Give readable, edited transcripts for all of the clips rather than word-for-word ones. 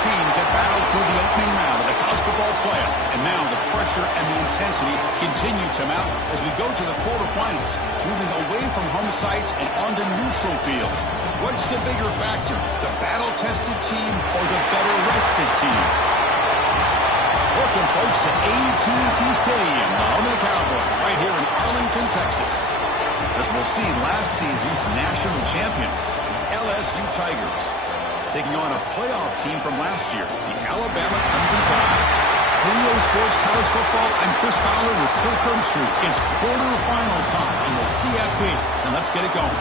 teams that battled through the opening round of the college football playoff. And now the pressure and the intensity continue to mount as we go to the quarterfinals, moving away from home sites and onto neutral fields. What's the bigger factor, the battle-tested team or the better-rested team? Welcome, folks, to AT&T Stadium, the home of the Cowboys, right here in Arlington, Texas. As we'll see last season's national champions, LSU Tigers, taking on a playoff team from last year, the Alabama Crimson Tide. EA Sports College Football, I'm Chris Fowler with Kirk Herbstreit. It's quarterfinal time in the CFP, and let's get it going.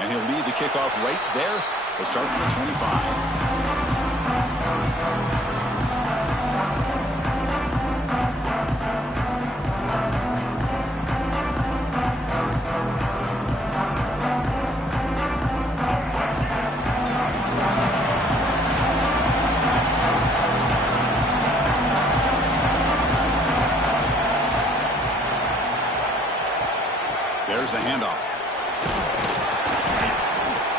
And he'll lead the kickoff right there. He'll start from the 25. There's the handoff.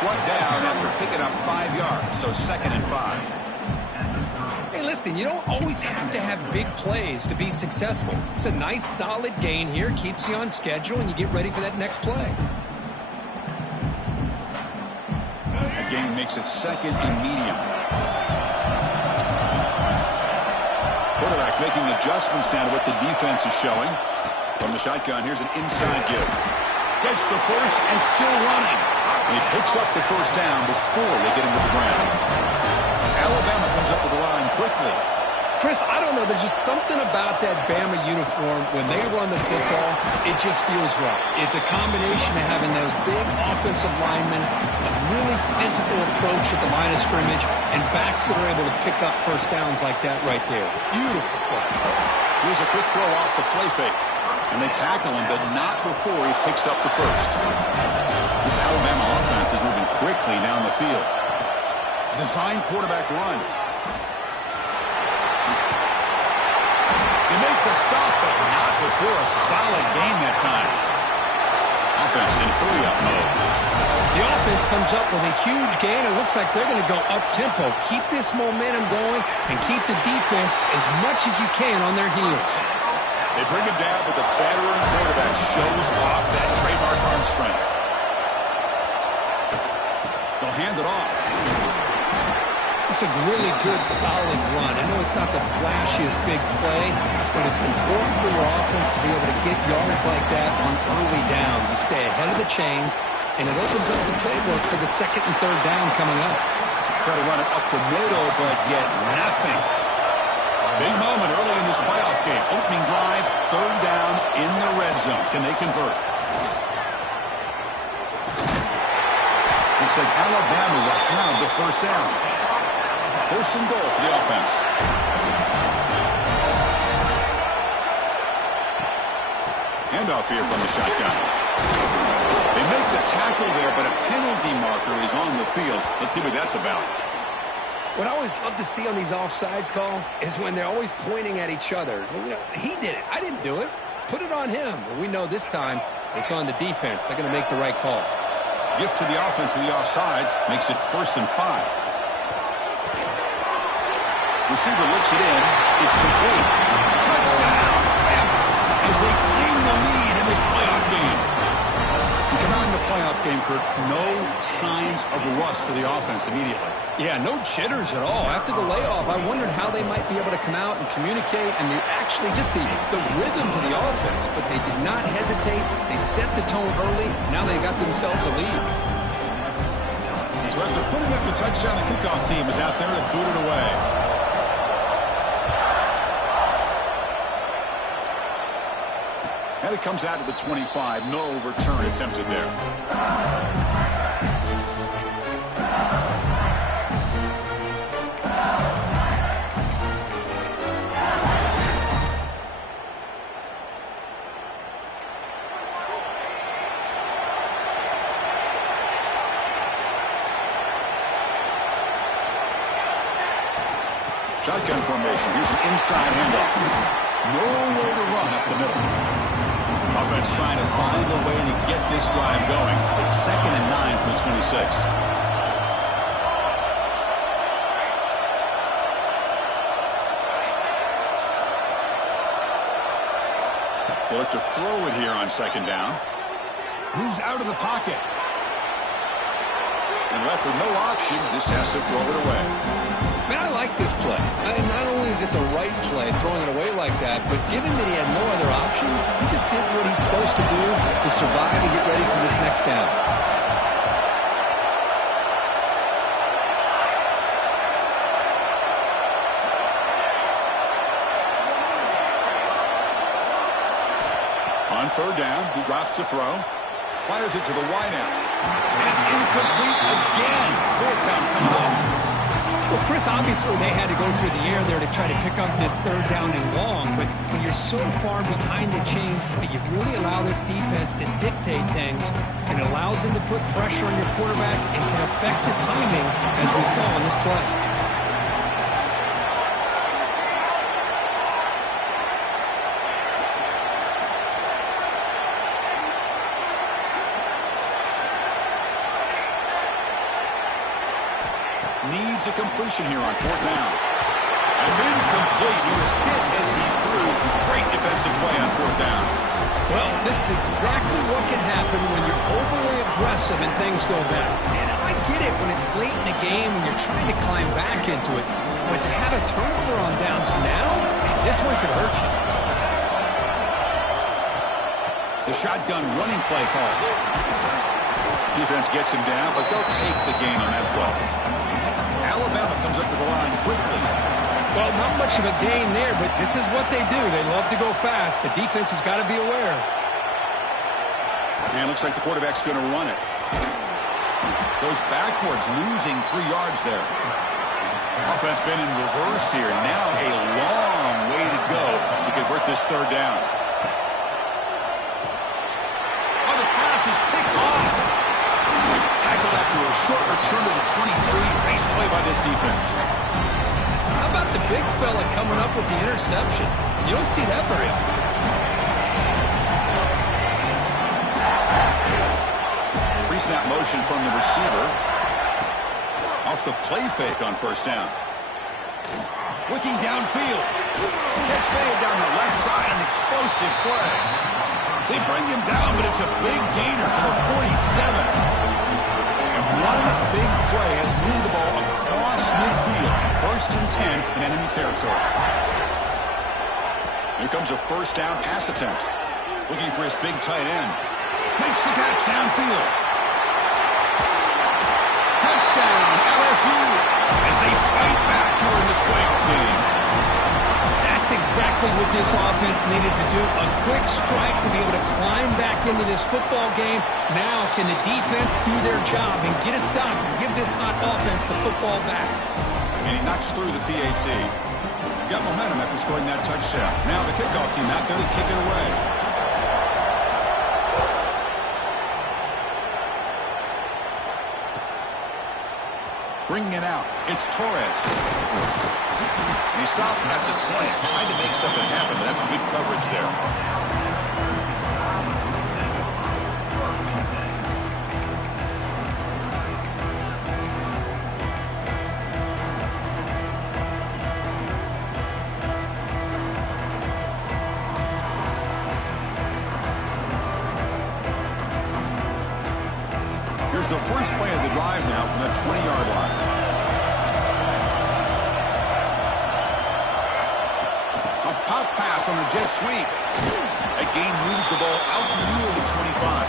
One down after picking up 5 yards, so 2nd and 5. Hey, listen, you don't always have to have big plays to be successful. It's a nice, solid gain here, keeps you on schedule, and you get ready for that next play. That gain makes it 2nd and medium. Quarterback making adjustments down to what the defense is showing. From the shotgun, here's an inside give. Gets the first and still running. And he picks up the first down before they get him to the ground. Alabama comes up with the line quickly. Chris, I don't know. There's just something about that Bama uniform. When they run the football, it just feels right. It's a combination of having those big offensive linemen, a really physical approach at the line of scrimmage, and backs that are able to pick up first downs like that right there. Beautiful play. Here's a quick throw off the play fake. And they tackle him, but not before he picks up the first. This Alabama offense is moving quickly down the field. Design quarterback run. They make the stop, but not before a solid gain that time. Offense in hurry-up mode. The offense comes up with a huge gain. It looks like they're going to go up-tempo. Keep this momentum going and keep the defense as much as you can on their heels. They bring him down, but the veteran quarterback shows off that trademark arm strength. They'll hand it off. It's a really good, solid run. I know it's not the flashiest big play, but it's important for your offense to be able to get yards like that on early downs. You stay ahead of the chains, and it opens up the playbook for the 2nd and 3rd down coming up. Try to run it up the middle, but get nothing. Big moment early in this playoff game. Opening drive, 3rd down in the red zone. Can they convert? Looks like Alabama will have the first down. 1st and goal for the offense. Handoff here from the shotgun. They make the tackle there, but a penalty marker is on the field. Let's see what that's about. What I always love to see on these offsides call is when they're always pointing at each other. Well, you know, he did it. I didn't do it. Put it on him. Well, we know this time it's on the defense. They're going to make the right call. Gift to the offense with the offsides makes it 1st and 5. Receiver looks it in. It's complete. Touchdown! As they claim the lead in this playoff game. We come out in the playoff game, Kurt, no signs of rust for the offense immediately. Yeah, no jitters at all. After the layoff, I wondered how they might be able to come out and communicate and actually just the rhythm to the offense. But they did not hesitate. They set the tone early. Now they got themselves a lead. So after putting up the touchdown, the kickoff team is out there to boot it away. And it comes out to the 25. No return attempted there. Shotgun formation. Here's an inside handoff. No way to run up the middle. Offense trying to find a way to get this drive going. It's 2nd and 9 from the 26. They look to throw it here on 2nd down. Moves out of the pocket. And left with no option, just has to throw it away. Man, I like this play. Not only is it the right play, throwing it away like that, but given that he had no other option, he just did what he's supposed to do to survive and get ready for this next down. On 3rd down, he drops to throw. Fires it to the wideout. And it's incomplete again. 4th count coming up. Well, Chris, obviously they had to go through the air there to try to pick up this 3rd down and long, but when you're so far behind the chains, you really allow this defense to dictate things, and it allows them to put pressure on your quarterback and can affect the timing, as we saw on this play. Needs a completion here on 4th down. It's incomplete. He was hit as he threw. Great defensive play on 4th down. Well, this is exactly what can happen when you're overly aggressive and things go bad. And I get it when it's late in the game and you're trying to climb back into it. But to have a turnover on downs now, man, this one could hurt you. The shotgun running play call. Defense gets him down, but they'll take the gain on that play. Alabama comes up to the line quickly. Well, not much of a gain there, but this is what they do. They love to go fast. The defense has got to be aware. And it looks like the quarterback's going to run it. Goes backwards, losing 3 yards there. Offense been in reverse here. Now a long way to go to convert this 3rd down. Oh, the pass is picked off. Tackled after a short return to the 23. Nice play by this defense. How about the big fella coming up with the interception? You don't see that very often. Pre-snap motion from the receiver. Off the play fake on 1st down. Looking downfield. Catch made down the left side. An explosive play. They bring him down, but it's a big gainer to the 47. One big play has moved the ball across midfield. 1st and 10 in enemy territory. Here comes a 1st down pass attempt. Looking for his big tight end. Makes the catch downfield. Touchdown, LSU, as they fight back here in this playoff game. That's exactly what this offense needed to do. A quick strike to be able to climb back into this football game. Now can the defense do their job and get a stop and give this hot offense the football back? And he knocks through the PAT. Got momentum after scoring that touchdown. Now the kickoff team out there to kick it away. Bringing it out, it's Torres. And he stopped at the 20, trying to make something happen, but that's good coverage there. Here's the first play of the drive now from the 20-yard line. A pop pass on the jet sweep. A gain moves the ball out near the 25.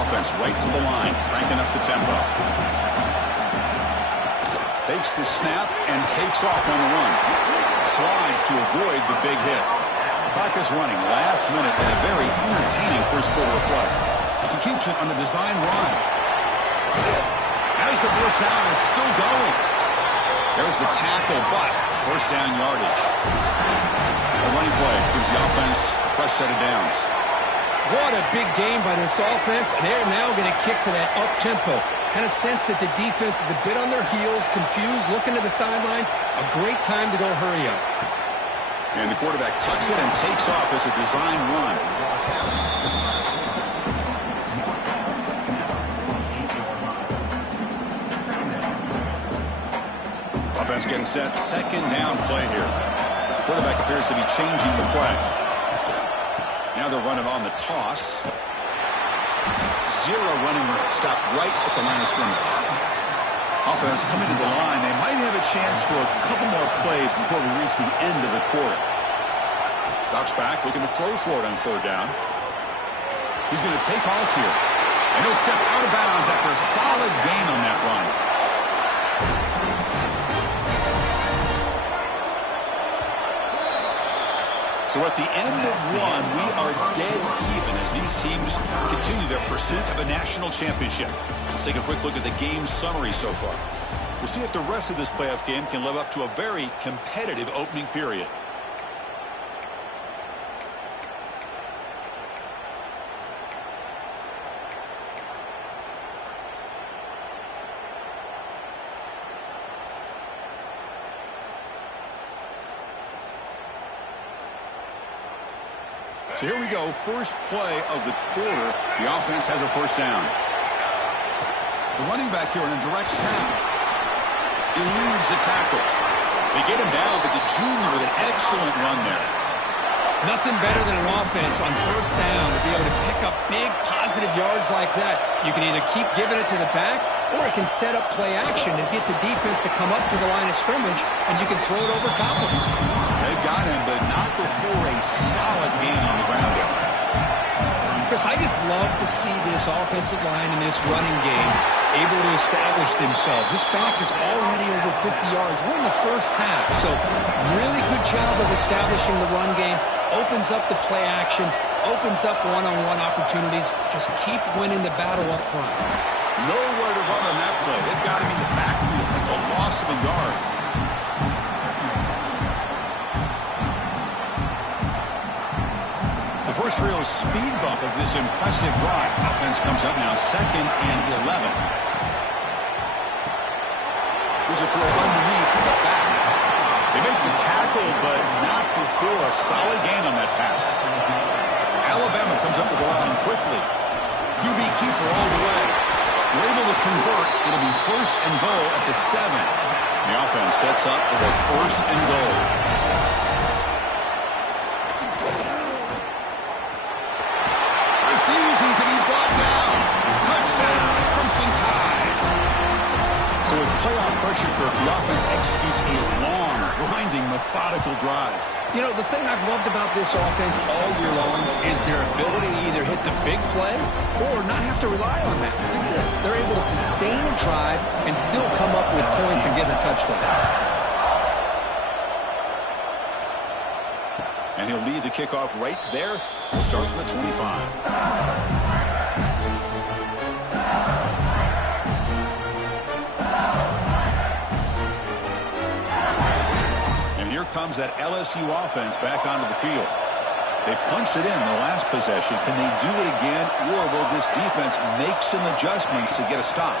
Offense right to the line, cranking up the tempo. Takes the snap and takes off on the run. Slides to avoid the big hit. Clock is running. Last minute and a very entertaining first quarter of play. He keeps it on the design run. As the first down is still going. There's the tackle, but first down yardage. A running play gives the offense a fresh set of downs. What a big game by this offense, and they're now going to kick to that up-tempo. Kind of sense that the defense is a bit on their heels, confused, looking to the sidelines. A great time to go hurry up. And the quarterback tucks it and takes off as a design run. Offense getting set. Second down play here. Quarterback appears to be changing the play. Now they're running on the toss. Zero running room. Stop right at the line of scrimmage. Offense coming to the line. They might have a chance for a couple more plays before we reach the end of the quarter. Drops back, looking to throw for it on third down. He's going to take off here. And he'll step out of bounds after a solid gain on that run. So at the end of one, we are dead even as these teams continue their pursuit of a national championship. Let's take a quick look at the game summary so far. We'll see if the rest of this playoff game can live up to a very competitive opening period. So here we go, first play of the quarter. The offense has a first down. The running back here in a direct snap. Eludes a tackle. They get him down, but the junior with an excellent run there. Nothing better than an offense on first down to be able to pick up big positive yards like that. You can either keep giving it to the back, or it can set up play action and get the defense to come up to the line of scrimmage, and you can throw it over top of them. They've got him, but not before a solid gain on the ground there. Chris, I just love to see this offensive line in this running game able to establish themselves. This back is already over 50 yards. We're in the first half, so really good job of establishing the run game. Opens up the play action, opens up one-on-one opportunities. Just keep winning the battle up front. Nowhere to run on that play. They've got him in the backfield. It's a loss of a yard. The first real speed bump of this impressive ride. Offense comes up now, 2nd and 11. There's a throw underneath to the back. They make the tackle, but not before a solid gain on that pass. Alabama comes up with the line quickly. QB keeper all the way. They're able to convert. It'll be 1st and goal at the 7. The offense sets up with a 1st and goal. Refusing to be brought down. Touchdown, Crimson Tide. So with playoff pressure, Kirk, the offense executes a long, grinding, methodical drive. You know, the thing I've loved about this offense all year long is their ability to either hit the big play or not have to rely on that. Look at this. They're able to sustain a drive and still come up with points and get a touchdown. And he'll lead the kickoff right there. We'll start at the 25. Here comes that LSU offense back onto the field. They punched it in the last possession. Can they do it again, or will this defense make some adjustments to get a stop?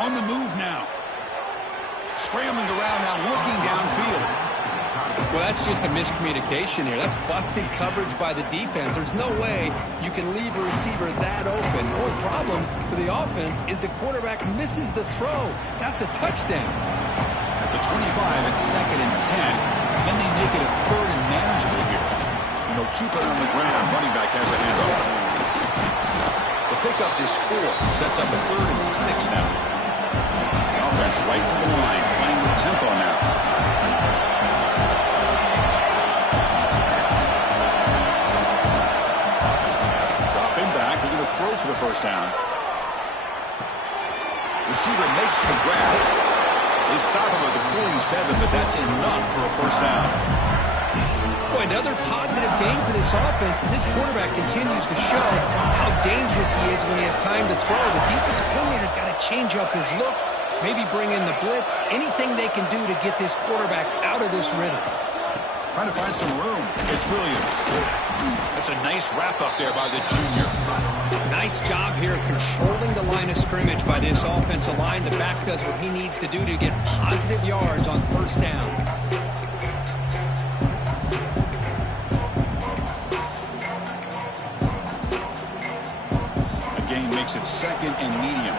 On the move now. Scrambling around now, looking downfield. Well, that's just a miscommunication here. That's busted coverage by the defense. There's no way you can leave a receiver that open. One problem for the offense is the quarterback misses the throw. That's a touchdown. The 25 at 2nd and 10. Can they make it a 3rd and manageable here? And they'll keep it on the ground. Running back has a handoff. The pickup is 4. Sets up a 3rd and 6 now. The offense right to the line. Playing with tempo now. Dropping back. Looking to throw for the first down. Receiver makes the grab. They stop him at the 47, but that's enough for a first down. Well, another positive game for this offense, and this quarterback continues to show how dangerous he is when he has time to throw. The defensive coordinator's got to change up his looks, maybe bring in the blitz, anything they can do to get this quarterback out of this rhythm. Trying to find some room. It's Williams. That's a nice wrap up there by the junior. Nice job here of controlling the line of scrimmage by this offensive line. The back does what he needs to do to get positive yards on first down. The game makes it second and medium.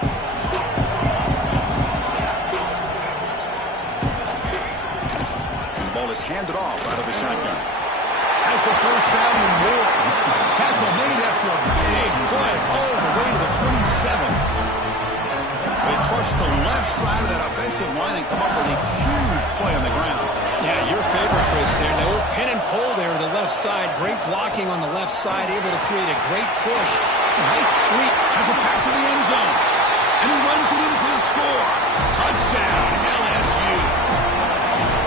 Ball is handed off out of the shotgun. Has the first down and more. Tackle made after a big play all the way to the 27. They trust the left side of that offensive line and come up with a huge play on the ground. Yeah, your favorite, Chris, there. No pin and pull there to the left side. Great blocking on the left side, able to create a great push. Nice cleat. Has it back to the end zone. And he runs it in for the score. Touchdown, LSU.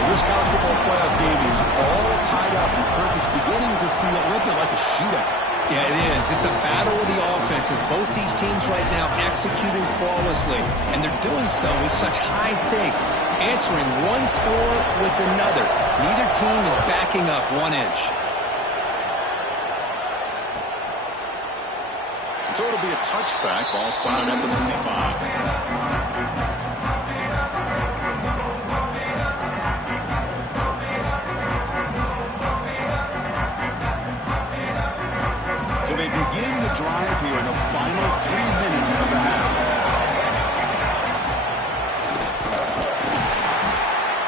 This college football playoff game is all tied up, and Kirk, it's beginning to feel a little bit like a shootout. Yeah, it is. It's a battle of the offenses. Both these teams right now executing flawlessly, and they're doing so with such high stakes, answering one score with another. Neither team is backing up 1 inch. So it'll be a touchback. Ball spotted at the 25. So they begin the drive here in the final 3 minutes of the half.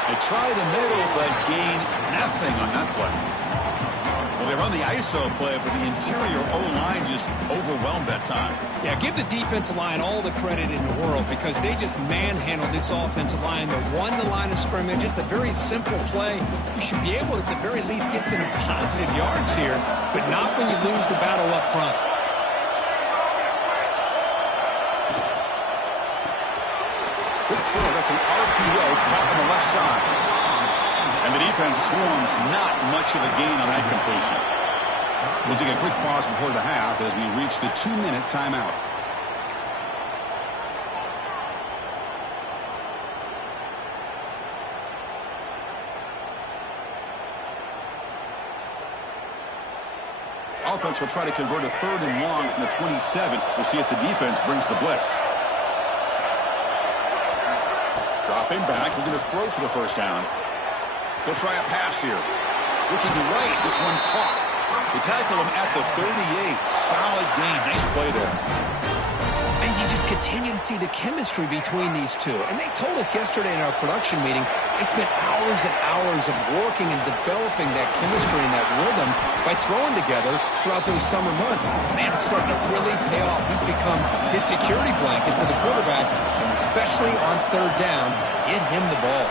They try the middle, but gain nothing on that play. Well, they run the ISO play, but the interior O-line just overwhelmed that time. Yeah, give the defensive line all the credit in the world because they just manhandled this offensive line. They won the line of scrimmage. It's a very simple play. You should be able to, at the very least, get some positive yards here, but not when you lose the battle up front. Quick throw. That's an RPO caught on the left side. And the defense swarms not much of a gain on that completion. We'll take a quick pause before the half as we reach the 2-minute timeout. Offense will try to convert a 3rd and long from the 27. We'll see if the defense brings the blitz. Dropping back, looking to throw for the first down. They'll try a pass here. Looking right, this one caught. They tackle him at the 38. Solid gain. Nice play there. And you just continue to see the chemistry between these two. And they told us yesterday in our production meeting, they spent hours and hours of working and developing that chemistry and that rhythm by throwing together throughout those summer months. Man, it's starting to really pay off. He's become his security blanket for the quarterback, and especially on 3rd down, get him the ball.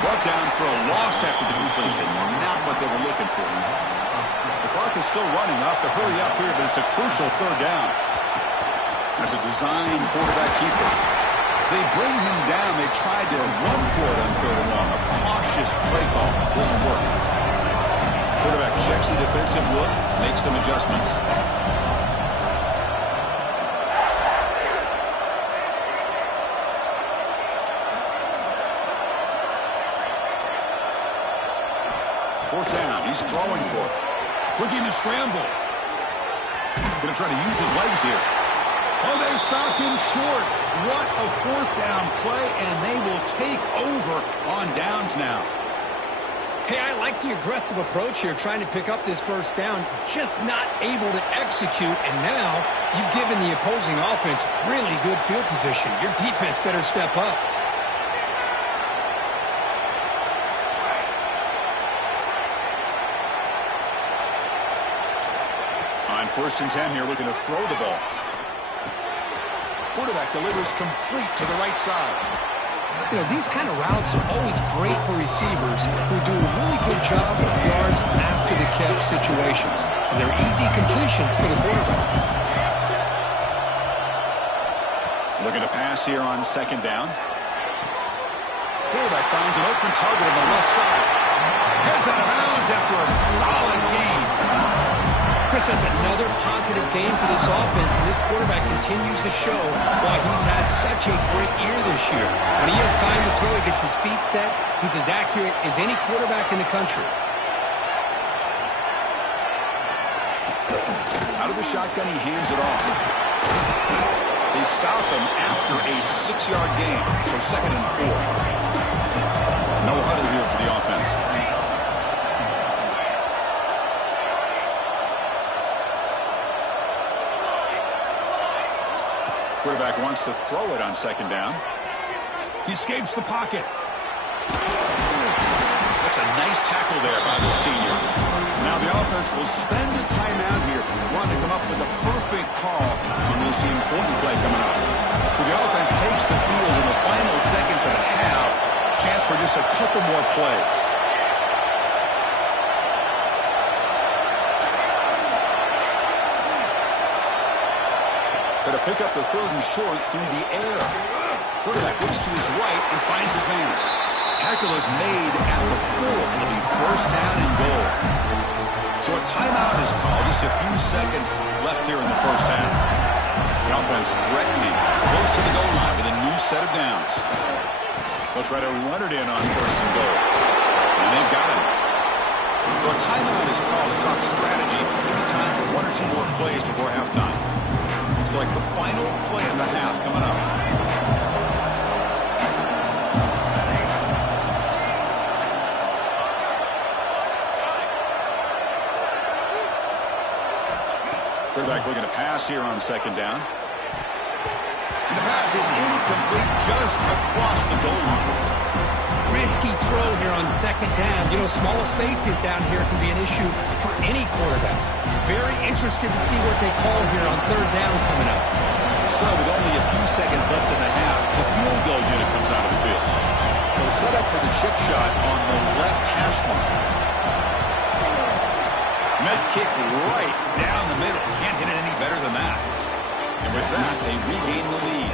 Brought down for a loss after the completion. Not what they were looking for. The clock is still running. Off to hurry up here, but it's a crucial 3rd down. As a design quarterback keeper. As they bring him down, they tried to run for it on 3rd and long. A cautious play call. Doesn't work. Quarterback checks the defensive look, makes some adjustments. Fourth down. He's throwing for it. Looking to scramble. Going to try to use his legs here. Oh, they've stopped him short. What a 4th down play, and they will take over on downs now. Hey, I like the aggressive approach here, trying to pick up this first down, just not able to execute, and now you've given the opposing offense really good field position. Your defense better step up. On 1st and 10 here, looking to throw the ball. Quarterback delivers complete to the right side. You know, these kind of routes are always great for receivers who do a really good job of yards after the catch situations. And they're easy completions for the quarterback. Looking to pass here on 2nd down. Quarterback finds an open target on the left side. Heads out of bounds, that's another positive game for this offense, and this quarterback continues to show why he's had such a great year this year. When he has time to throw, he gets his feet set. He's as accurate as any quarterback in the country. Out of the shotgun, he hands it off. They stop him after a 6-yard gain, so 2nd and 4. No huddle here for the offense. Quarterback wants to throw it on 2nd down. He escapes the pocket. That's a nice tackle there by the senior. Now the offense will spend a timeout here, wanting to come up with the perfect call when we see an important play coming up. So the offense takes the field in the final seconds of the half. Chance for just a couple more plays. Going to pick up the 3rd and short through the air. Quarterback looks to his right and finds his man. Tackle is made at the 4. It'll be 1st down and goal. So a timeout is called. Just a few seconds left here in the 1st half. The offense threatening, close to the goal line with a new set of downs. They'll try to run it in on 1st and goal. And they've got him. So a timeout is called to talk strategy. Maybe time for 1 or 2 more plays before halftime. Looks like the final play of the half coming up. Quarterback looking to pass here on 2nd down. And the pass is incomplete just across the goal line. Risky throw here on 2nd down. You know, small spaces down here can be an issue for any quarterback. Very interested to see what they call here on 3rd down coming up. So with only a few seconds left in the half, the field goal unit comes out of the field. They'll set up for the chip shot on the left hash mark. Med kick right down the middle. Can't hit it any better than that. And with that, they regain the lead.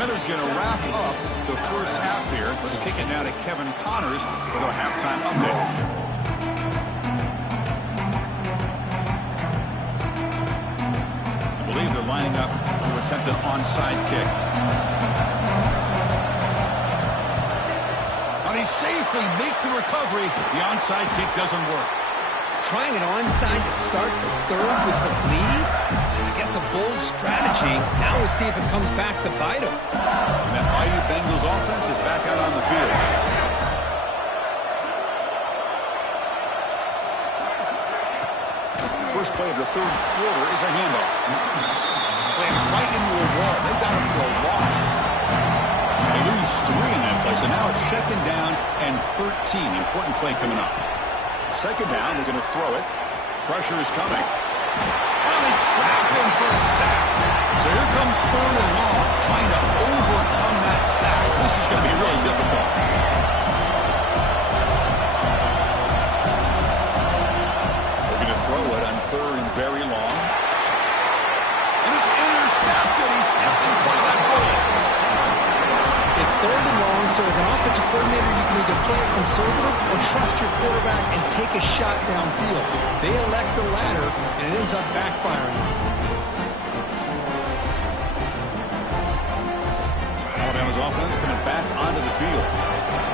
Miller's going to wrap up the 1st half here. Let's kick it now to Kevin Connors for our halftime update. I believe they're lining up to attempt an onside kick. And he safely makes the recovery. The onside kick doesn't work. Trying an onside to start the 3rd with the lead? It's, I guess, a bold strategy. Now we'll see if it comes back to bite him. And that Bayou Bengals offense is back out on the field. First play of the 3rd quarter is a handoff. Slams right into a wall. They've got him for a loss. They lose 3 in that play, so now it's 2nd down and 13. Important play coming up. 2nd down, we're going to throw it. Pressure is coming. And they trap him for a sack. So here comes 3rd and long, trying to overcome that sack. This is going to be really difficult. We're going to throw it on 3rd and very long. And it's intercepted. He stepped in front of that goal. It's 3rd and long, so as an offensive coordinator, you can either play it conservative or trust your quarterback and take a shot downfield. They elect the latter, and it ends up backfiring. Alabama's offense coming back onto the field.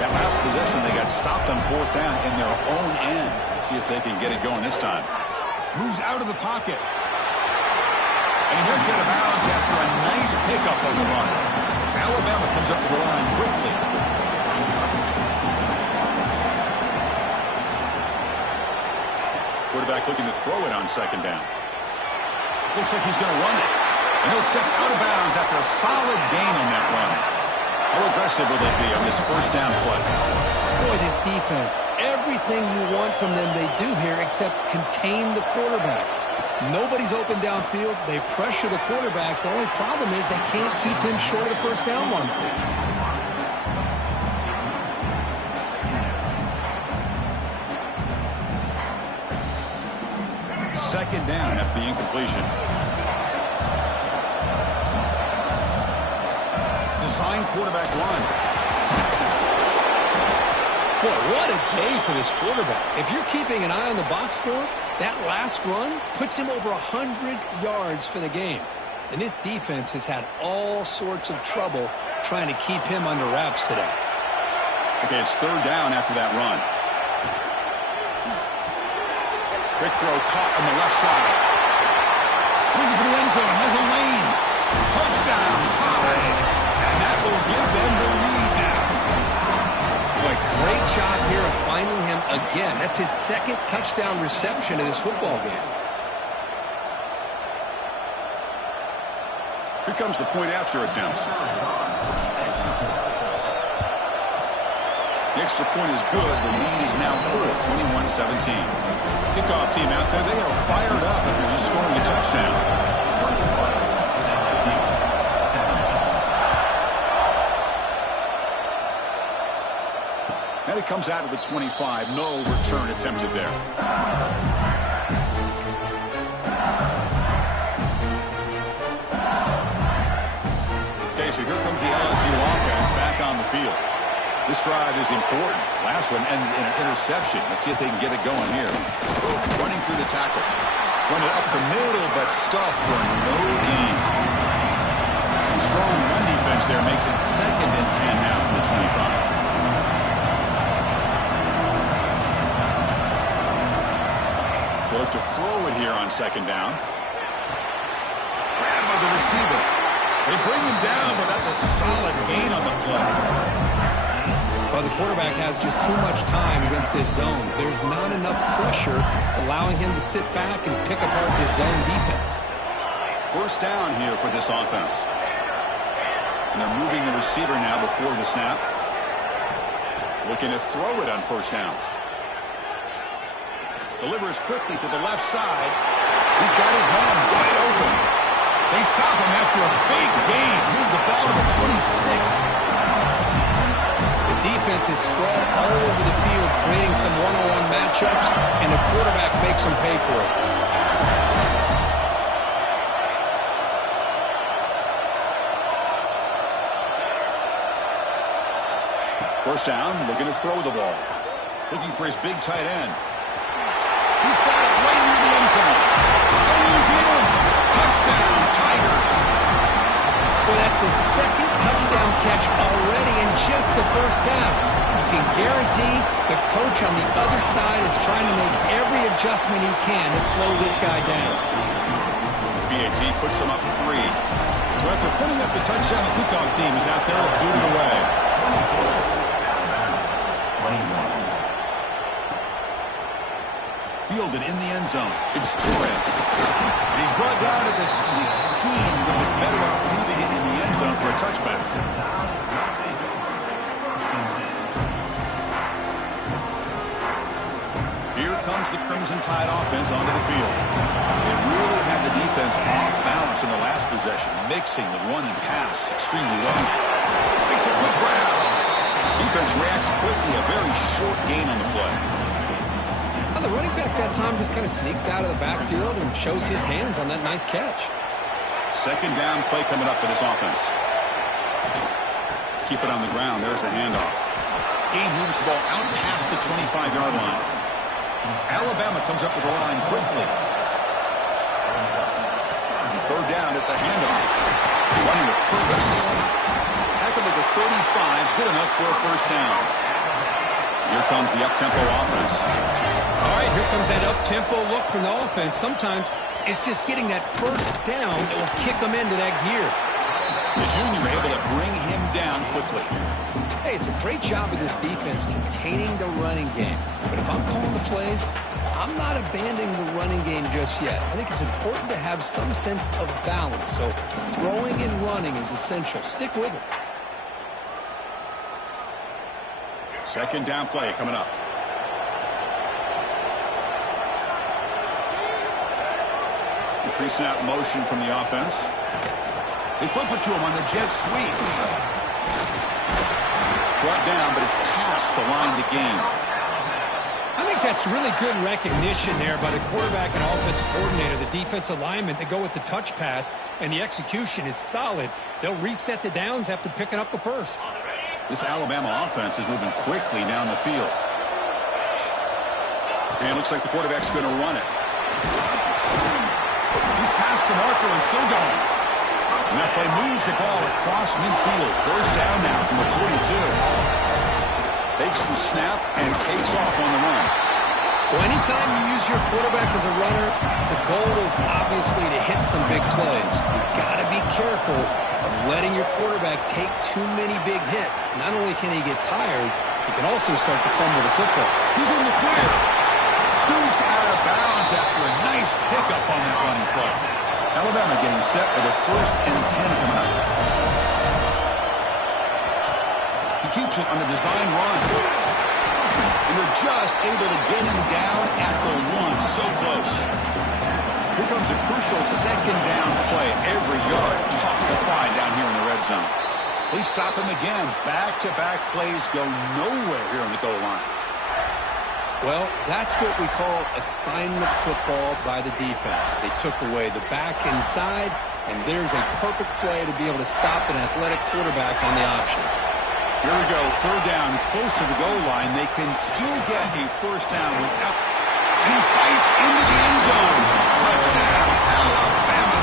That last possession, they got stopped on 4th down in their own end. Let's see if they can get it going this time. Moves out of the pocket. And he heads out of bounds after a nice pickup on the run. Alabama comes up to the line quickly. Quarterback looking to throw it on 2nd down. Looks like he's going to run it. And he'll step out of bounds after a solid gain on that run. How aggressive will they be on this 1st down play? Boy, this defense, everything you want from them they do here except contain the quarterback. Nobody's open downfield. They pressure the quarterback. The only problem is they can't keep him short of the 1st down mark. 2nd down after the incompletion. Design quarterback run. Boy, what a day for this quarterback. If you're keeping an eye on the box score, that last run puts him over 100 yards for the game. And this defense has had all sorts of trouble trying to keep him under wraps today. Okay, it's third down after that run. Quick throw caught on the left side. Looking for the end zone, has a lane. Touchdown, tied. And that will give them the lead now. Boy, great job here of finding him again. That's his second touchdown reception in this football game. Here comes the point after attempt. The extra point is good. The lead is now full, 21-17. Kickoff team out there, they are fired up after just scoring a touchdown. And it comes out of the 25. No return attempted there. Okay, so here comes the LSU offense back on the field. This drive is important. Last one ended in an interception. Let's see if they can get it going here. Running through the tackle. Run it up the middle, but stuffed for no gain. Some strong run defense there makes it 2nd and 10 now from the 25. They look to throw it here on 2nd down. Grab by the receiver. They bring him down, but that's a solid gain on the play. Well, the quarterback has just too much time against this zone. There's not enough pressure. It's allowing him to sit back and pick apart this zone defense. First down here for this offense. And they're moving the receiver now before the snap. Looking to throw it on first down. Delivers quickly to the left side. He's got his man wide open. They stop him after a big gain. Move the ball to the 26. Defense is spread all over the field, creating some one-on-one matchups, and the quarterback makes them pay for it. First down, looking to throw the ball. Looking for his big tight end. He's got it right near the end zone. And he's in. Touchdown, Tigers. Well, that's his second touchdown catch already in just the first half. You can guarantee the coach on the other side is trying to make every adjustment he can to slow this guy down. BAT puts him up 3. So after putting up the touchdown, the kickoff team is out there to boot it away. Fielded in the end zone. It's Torres. And he's brought down at the 16. A little bit better off leaving it in the end zone for a touchback. Here comes the Crimson Tide offense onto the field. They really had the defense off balance in the last possession, mixing the run and pass extremely well. Makes a quick grab. Defense reacts quickly. A very short gain on the play. The running back that time just kind of sneaks out of the backfield and shows his hands on that nice catch. Second down play coming up for this offense. Keep it on the ground. There's the handoff. Gabe moves the ball out past the 25-yard line. Alabama comes up with the line quickly. And third down, it's a handoff. Running with purpose. Tackled at the 35. Good enough for a first down. Here comes the up-tempo offense. All right, here comes that up-tempo look from the offense. Sometimes it's just getting that first down that will kick them into that gear. The junior able to bring him down quickly. Hey, it's a great job of this defense containing the running game. But if I'm calling the plays, I'm not abandoning the running game just yet. I think it's important to have some sense of balance. So throwing and running is essential. Stick with it. Second down play coming up. The pre-snap motion from the offense. They flip it to him on the jet sweep. Brought down, but it's past the line to gain. I think that's really good recognition there by the quarterback and offensive coordinator, the defensive lineman. They go with the touch pass, and the execution is solid. They'll reset the downs after picking up the first. This Alabama offense is moving quickly down the field. And it looks like the quarterback's going to run it. He's past the marker and still going. And that play moves the ball across midfield. First down now from the 42. Takes the snap and takes off on the run. Well, anytime you use your quarterback as a runner, the goal is obviously to hit some big plays. You've got to be careful of letting your quarterback take too many big hits. Not only can he get tired, he can also start to fumble the football. He's in the clear. Scoots out of bounds after a nice pickup on that running play. Alabama getting set with a 1st and 10 coming up. He keeps it on a design run. And they're just able to get him down at the 1. So close. Here comes a crucial 2nd down play. Every yard tough to find down here in the red zone. They stop him again. Back-to-back plays go nowhere here on the goal line. Well, that's what we call assignment football by the defense. They took away the back inside, and there's a perfect play to be able to stop an athletic quarterback on the option. Here we go, 3rd down, close to the goal line. They can still get a 1st down without... And he fights into the end zone. Touchdown, Alabama.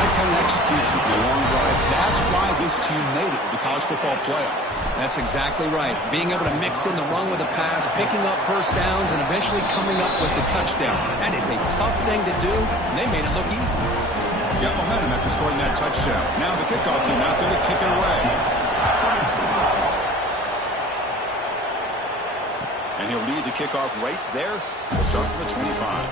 That kind of execution for a long drive. That's why this team made it to the college football playoff. That's exactly right. Being able to mix in the run with a pass, picking up 1st downs, and eventually coming up with the touchdown. That is a tough thing to do, and they made it look easy. Got momentum after scoring that touchdown. Now the kickoff team out there to kick it away. And he'll lead the kickoff right there. We'll start from the 25.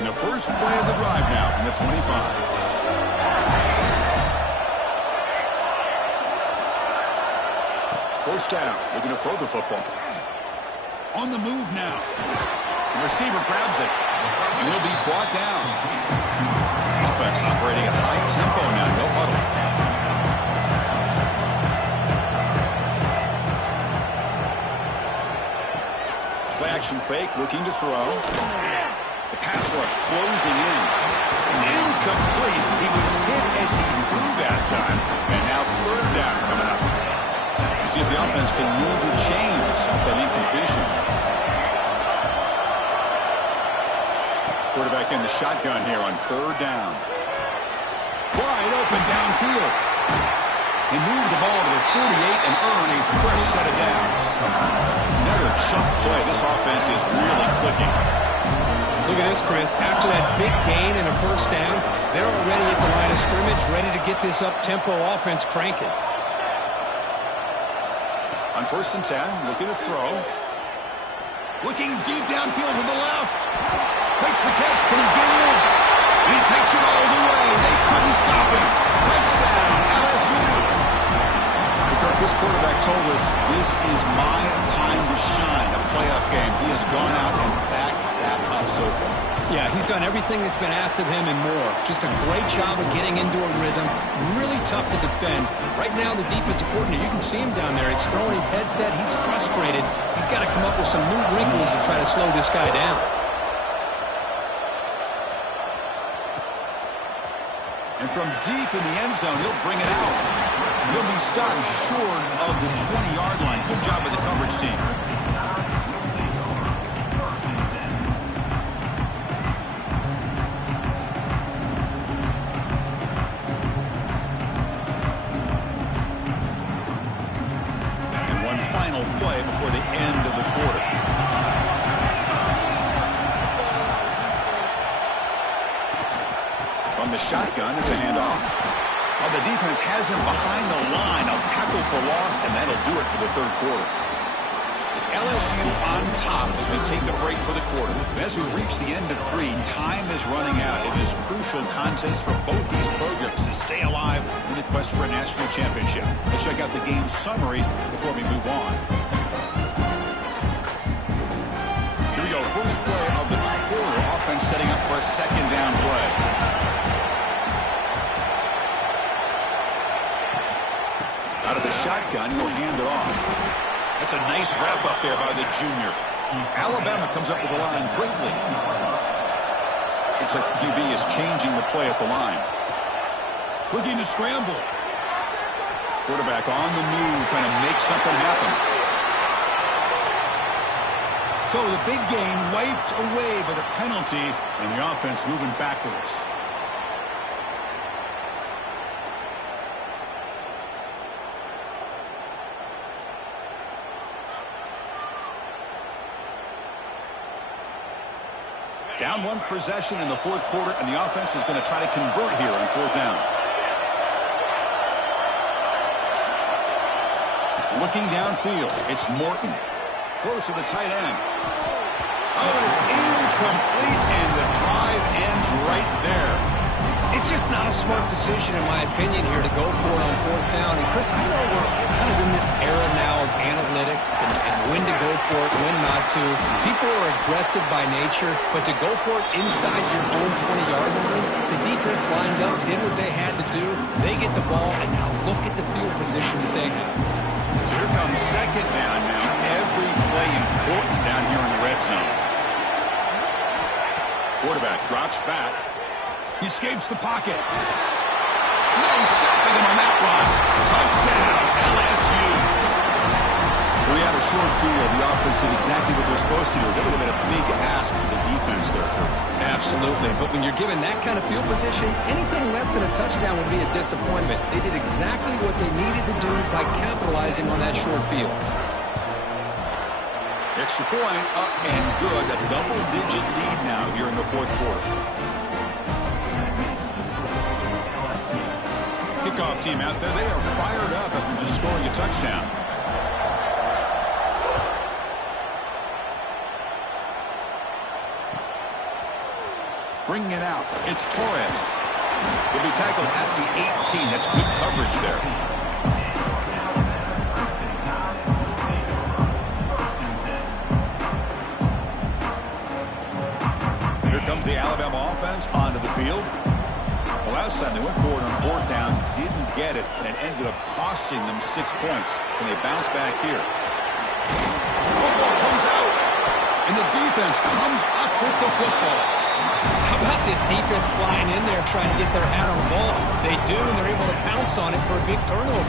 And the first play of the drive now from the 25. First down, looking to throw the football. On the move now. The receiver grabs it, and he'll be brought down. Offense operating at high tempo now, no huddle. Play action fake, looking to throw. The pass rush closing in. It's incomplete. He was hit as he threw that time. And now 3rd down coming up. See if the offense can move the chains off that incompletion. Quarterback in the shotgun here on 3rd down. Wide open downfield. They move the ball to the 48 and earn a fresh set of downs. Another chunk play. This offense is really clicking. Look at this, Chris. After that big gain and a 1st down, they're already at the line of scrimmage, ready to get this up-tempo offense cranking. On 1st and 10, looking to throw. Looking deep downfield to the left. Makes the catch. Can he get in? He takes it all the way. They couldn't stop him. Touchdown, LSU. Because this quarterback told us this is my time to shine. A playoff game. He has gone out and backed that up so far. Yeah, he's done everything that's been asked of him and more. Just a great job of getting into a rhythm. Really tough to defend. Right now, the defensive coordinator, you can see him down there. He's throwing his headset. He's frustrated. He's got to come up with some new wrinkles to try to slow this guy down. And from deep in the end zone, he'll bring it out. He'll be stopped short of the 20-yard line. Good job by the coverage team. Final play before the end of the quarter. From the shotgun, it's a handoff. Well, the defense has him behind the line. A tackle for loss, and that'll do it for the 3rd quarter. It's LSU on top as we take a break for the quarter. As we reach the end of 3, time is running out. It is a crucial contest for both these programs to stay alive in the quest for a national championship. Let's check out the game summary before we move on. Here we go. First play of the quarter. Offense setting up for a 2nd down play. Out of the shotgun, he'll hand it off. That's a nice wrap up there by the junior. Alabama comes up with the line quickly. Looks like the QB is changing the play at the line. Looking to scramble. Quarterback on the move, trying to make something happen. So the big gain wiped away by the penalty, and the offense moving backwards. Down one possession in the fourth quarter, and the offense is going to try to convert here on fourth down. Looking downfield, it's Morton. Close to the tight end. Oh, and it's incomplete, and the drive ends right there. It's just not a smart decision, in my opinion, here to go for it on fourth down. And, Chris, I know we're kind of in this era now of analytics and when to go for it, when not to. People are aggressive by nature, but to go for it inside your own 20-yard line, the defense lined up, did what they had to do. They get the ball, and now look at the field position that they have. So here comes second down now. Every play important down here in the red zone. Quarterback drops back. He escapes the pocket. Nice stopping him on that run. Touchdown, LSU. We had a short field. The offense did exactly what they're supposed to do. That would have been a big ask for the defense there, Kurt. Absolutely. But when you're given that kind of field position, anything less than a touchdown would be a disappointment. They did exactly what they needed to do by capitalizing on that short field. Extra point up and good. A double-digit lead now here in the fourth quarter. Kickoff team out there. They are fired up after just scoring a touchdown. Bringing it out. It's Torres. He'll be tackled at the 18. That's good coverage there. Here comes the Alabama offense onto the field. The last time they went forward on fourth down, didn't get it, and it ended up costing them 6 points. And they bounce back here. Football comes out, and the defense comes up with the football. How about this defense flying in there trying to get their hat on the ball? They do, and they're able to pounce on it for a big turnover.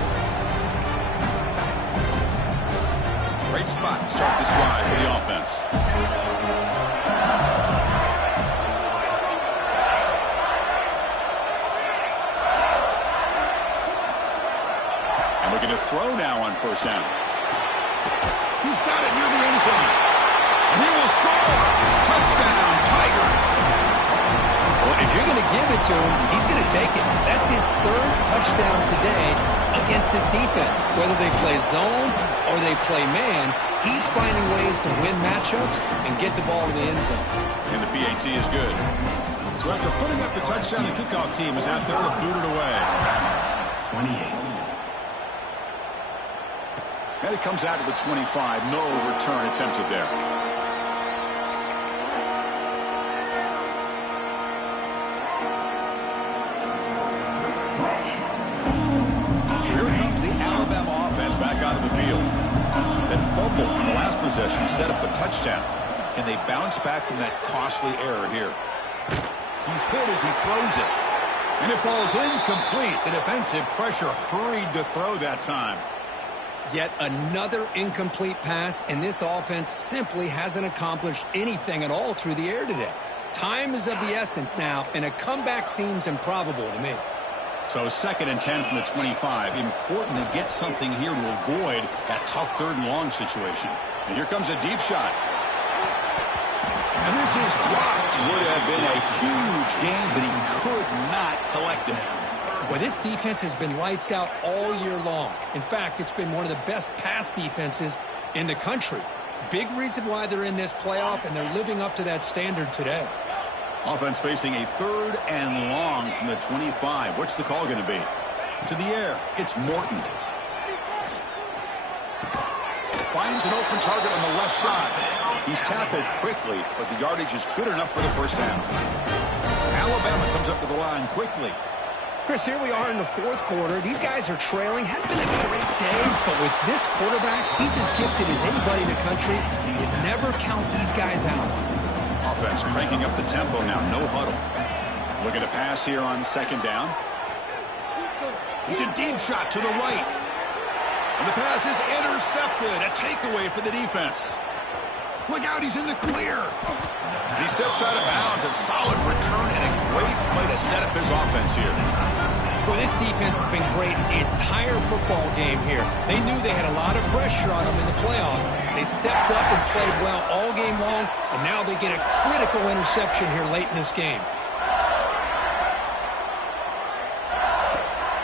Great spot to start this drive for the offense. And looking to throw now on first down. He's got it near the end zone. And he will score. Touchdown, Tigers. Well, if you're going to give it to him, he's going to take it. That's his third touchdown today against this defense. Whether they play zone or they play man, he's finding ways to win matchups and get the ball to the end zone. And the PAT is good. So after putting up the touchdown, the kickoff team is out there to boot it away. 28. And it comes out to the 25. No return attempted there. Here comes the Alabama offense back onto the field. That fumble from the last possession set up a touchdown. Can they bounce back from that costly error here? He's hit as he throws it. And it falls incomplete. The defensive pressure hurried to throw that time. Yet another incomplete pass, and this offense simply hasn't accomplished anything at all through the air today. Time is of the essence now, and a comeback seems improbable to me. So 2nd and 10 from the 25. Important to get something here to avoid that tough 3rd and long situation. And here comes a deep shot. And this is dropped. Would have been a huge gain, but he could not collect it. Well, this defense has been lights out all year long. In fact, it's been one of the best pass defenses in the country. Big reason why they're in this playoff, and they're living up to that standard today. Offense facing a 3rd and long from the 25. What's the call going to be? To the air, it's Morton. Finds an open target on the left side. He's tackled quickly, but the yardage is good enough for the first down. Alabama comes up to the line quickly. Chris, here we are in the 4th quarter. These guys are trailing. Hadn't been a great day, but with this quarterback, he's as gifted as anybody in the country. You never count these guys out. Offense cranking up the tempo now. No huddle. Looking to pass here on 2nd down. It's a deep shot to the right. And the pass is intercepted. A takeaway for the defense. Look out, he's in the clear. And he steps out of bounds. A solid return and a great play to set up his offense here. Well, this defense has been great the entire football game here. They knew they had a lot of pressure on them in the playoff. They stepped up and played well all game long, and now they get a critical interception here late in this game.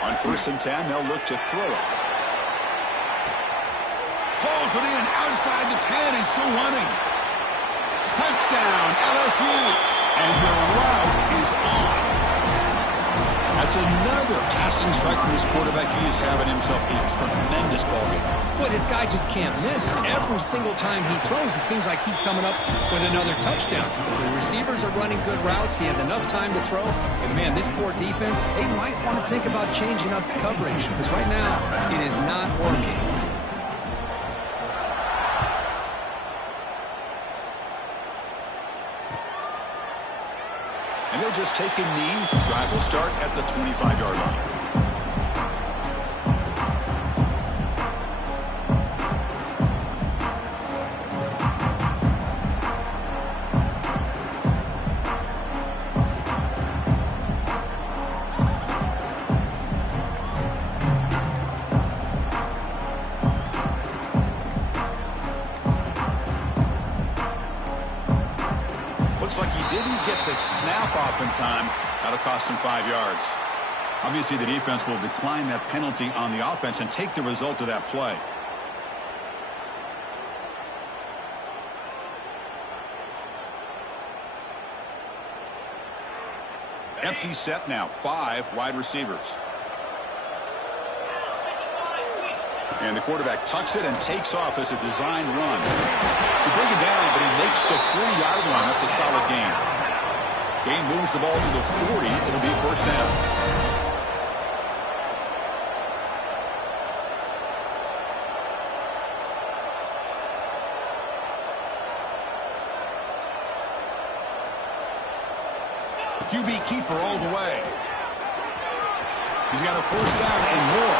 On 1st and 10, they'll look to throw it. Pulls it in outside the 10. He's still running. Touchdown, LSU. And the route is on. That's another passing strike from his quarterback. He is having himself a tremendous ball game. Boy, this guy just can't miss. Every single time he throws, it seems like he's coming up with another touchdown. The receivers are running good routes. He has enough time to throw. And, man, this poor defense, they might want to think about changing up coverage because right now it is not working. And they'll just take a knee. Drive will start at the 25-yard line. Looks like he didn't get the snap off in time. That'll cost him 5 yards. Obviously, the defense will decline that penalty on the offense and take the result of that play. Empty set now. 5 wide receivers. And the quarterback tucks it and takes off as a designed run. He bring it down, but he makes the 3-yard line. That's a solid gain. Gain moves the ball to the 40. It'll be 1st down. QB keeper all the way. He's got a 1st down and more.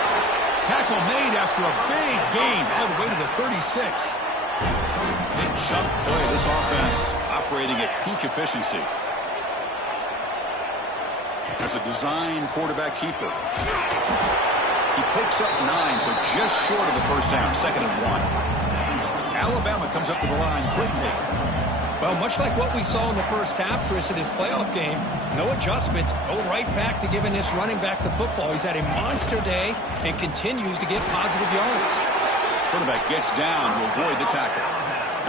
Tackle made after a big gain all the way to the 36. Big chunk play. This offense operating at peak efficiency. As a design quarterback keeper. He picks up 9, so just short of the 1st down. 2nd and 1. Alabama comes up to the line quickly. Well, much like what we saw in the first half, Chris, of this playoff game, no adjustments. Go right back to giving this running back the football. He's had a monster day and continues to get positive yards. Quarterback gets down to avoid the tackle.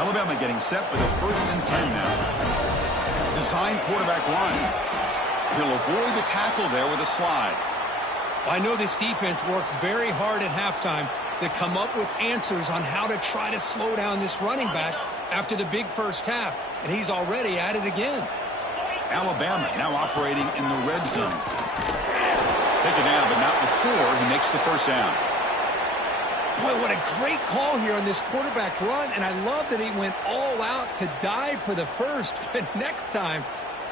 Alabama getting set with a 1st and 10 now. Design quarterback run. He'll avoid the tackle there with a slide. Well, I know this defense worked very hard at halftime to come up with answers on how to try to slow down this running back after the big first half, and he's already at it again. Alabama now operating in the red zone. Taken down, but not before he makes the 1st down. Boy, what a great call here on this quarterback run, and I love that he went all out to dive for the first. But next time,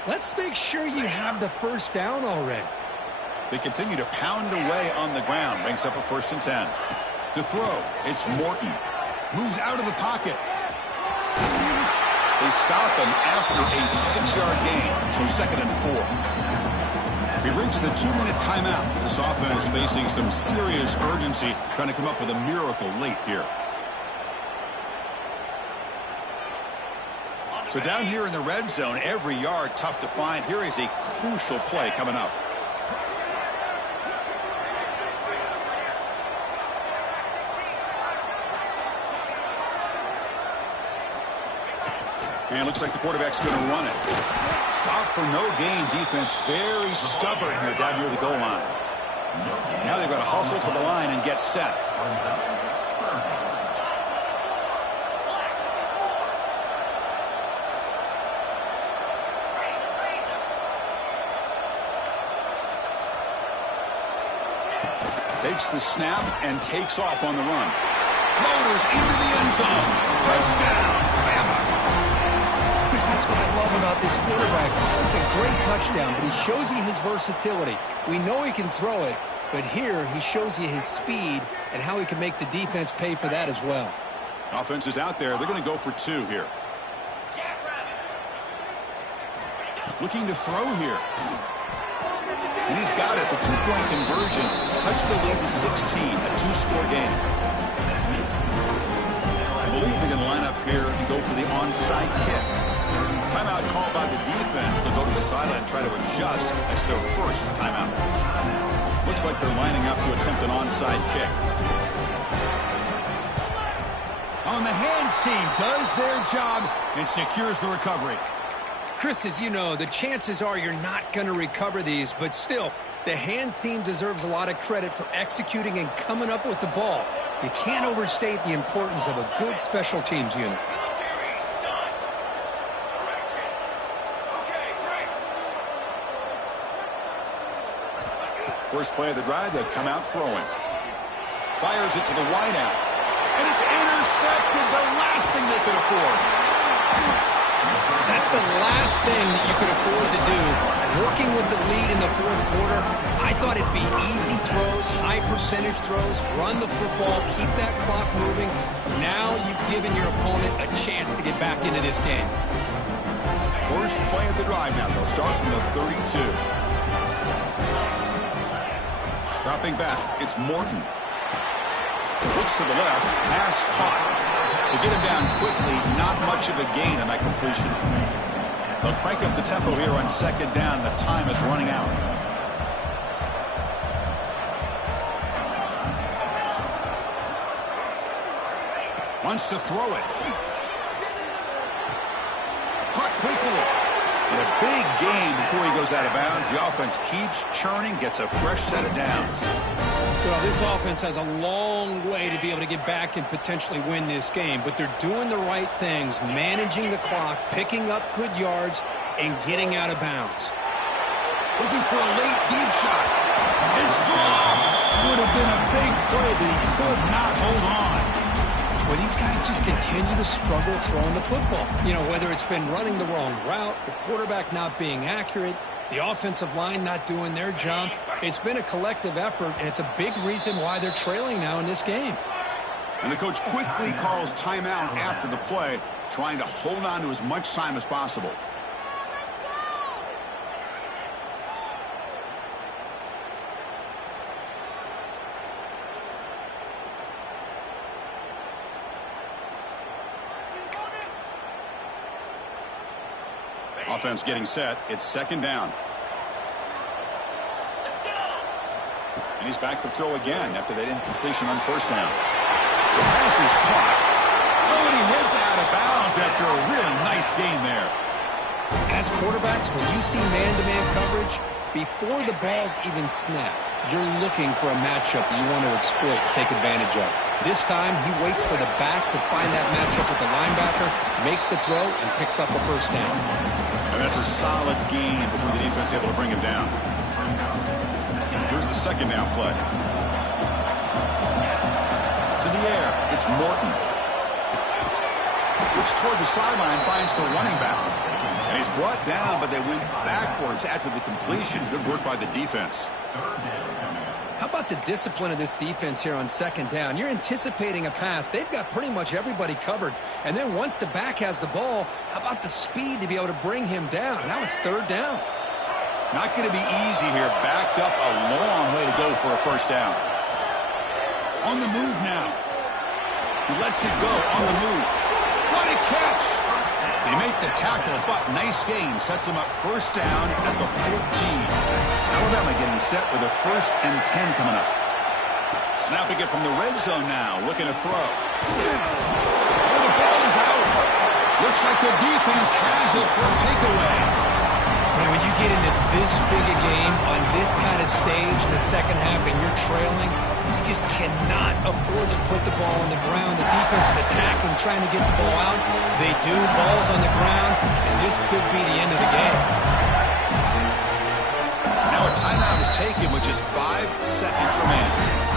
let's make sure you have the 1st down already. They continue to pound away on the ground. Brings up a 1st and 10. To throw, it's Morton. Moves out of the pocket. They stop him after a 6-yard gain, so 2nd and 4. We've reached the 2-minute timeout. This offense facing some serious urgency, trying to come up with a miracle late here. So down here in the red zone, every yard tough to find. Here is a crucial play coming up. And it looks like the quarterback's going to run it. Stop for no gain. Defense very stubborn here down near the goal line. Now they've got to hustle to the line and get set. Takes the snap and takes off on the run. Motors into the end zone. Touchdown, Bama. Chris, that's what I love about this quarterback. It's a great touchdown, but he shows you his versatility. We know he can throw it, but here he shows you his speed and how he can make the defense pay for that as well. Offense is out there. They're going to go for 2 here. Looking to throw here. And he's got it. The 2-point conversion cuts the lead to 16, a 2-score game. I believe they're going to line up here and go for the onside kick. Timeout called by the defense. They'll go to the sideline and try to adjust. That's their first timeout. Looks like they're lining up to attempt an onside kick. On the hands team does their job and secures the recovery. Chris, as you know, the chances are you're not going to recover these, but still, the hands team deserves a lot of credit for executing and coming up with the ball. You can't overstate the importance of a good special teams unit. First play of the drive, they'll come out throwing. Fires it to the wideout. And it's intercepted, the last thing they could afford. That's the last thing that you could afford to do. Working with the lead in the fourth quarter, I thought it'd be easy throws, high percentage throws, run the football, keep that clock moving. Now you've given your opponent a chance to get back into this game. First play of the drive now. They'll start from the 32. Dropping back, it's Morton. Looks to the left, pass caught. To get him down quickly, not much of a gain on that completion. They'll crank up the tempo here on second down. The time is running out. Wants to throw it. Caught quickly. And a big gain before he goes out of bounds. The offense keeps churning, gets a fresh set of downs. Well, this offense has a long way to be able to get back and potentially win this game, but they're doing the right things, managing the clock, picking up good yards, and getting out of bounds. Looking for a late deep shot. It's dropped. Would have been a big play, but he could not hold on. Well, these guys just continue to struggle throwing the football. You know, whether it's been running the wrong route, the quarterback not being accurate, the offensive line not doing their job. It's been a collective effort, and it's a big reason why they're trailing now in this game. And the coach quickly calls timeout after the play, trying to hold on to as much time as possible. Offense getting set. It's second down. And he's back to throw again after that incompletion on first down. The pass is caught. Oh, and he heads out of bounds after a really nice gain there. As quarterbacks, when you see man-to-man coverage, before the ball's even snapped, you're looking for a matchup that you want to exploit, take advantage of. This time, he waits for the back to find that matchup with the linebacker, makes the throw, and picks up a first down. And that's a solid gain before the defense able to bring him down. Here's the second down play. To the air, it's Morton. Looks toward the sideline, finds the running back. And he's brought down, but they went backwards after the completion. Good work by the defense. How about the discipline of this defense here on second down? You're anticipating a pass. They've got pretty much everybody covered. And then once the back has the ball, how about the speed to be able to bring him down? Now it's third down. Not going to be easy here. Backed up a long way to go for a first down. On the move now. He lets it go on the move. What a catch! They make the tackle, but nice game. Sets him up first down at the 14. Alabama getting set with a 1st and 10 coming up. Snapping it from the red zone now. Looking to throw. Oh, the ball is out. Looks like the defense has it for a takeaway. Man, when you get into this big a game on this kind of stage in the second half and you're trailing, you just cannot afford to put the ball on the ground. The defense is attacking, trying to get the ball out. They do. Ball's on the ground, and this could be the end of the game. Now a timeout is taken with just 5 seconds remaining.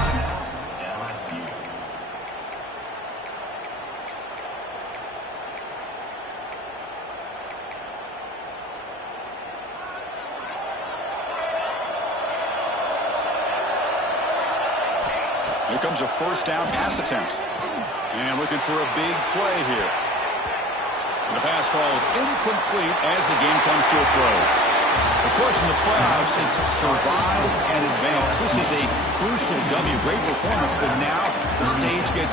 comes a first down pass attempt. And looking for a big play here. And the pass falls incomplete as the game comes to a close. Of course, in the playoffs, it's survive and advance. This is a crucial W. Great performance, but now the stage gets